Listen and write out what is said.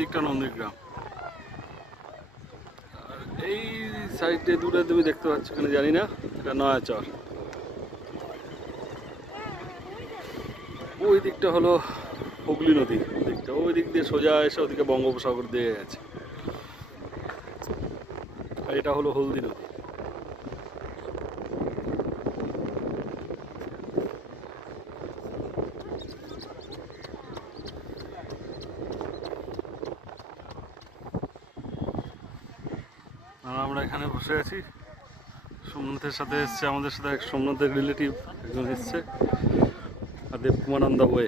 দিকটা নন্দীগ্রাম। আর এই সাইডে দূরে তুমি দেখতে পাচ্ছ এখানে, জানি না, এটা নয়াচর। ওই দিকটা হলো হুগলি নদী দিকটা, ওই দিক দিয়ে সোজা এসে ওদিকে বঙ্গোপসাগর দিয়ে গেছে। আর এটা হলো হলদি নদী। আর আমরা এখানে বসে আছি, সোমনাথের সাথে এসছে, আমাদের সাথে এক সোমনাথের রিলেটিভ একজন এসছে, আর দেবকুমার অন দ্য ওয়ে।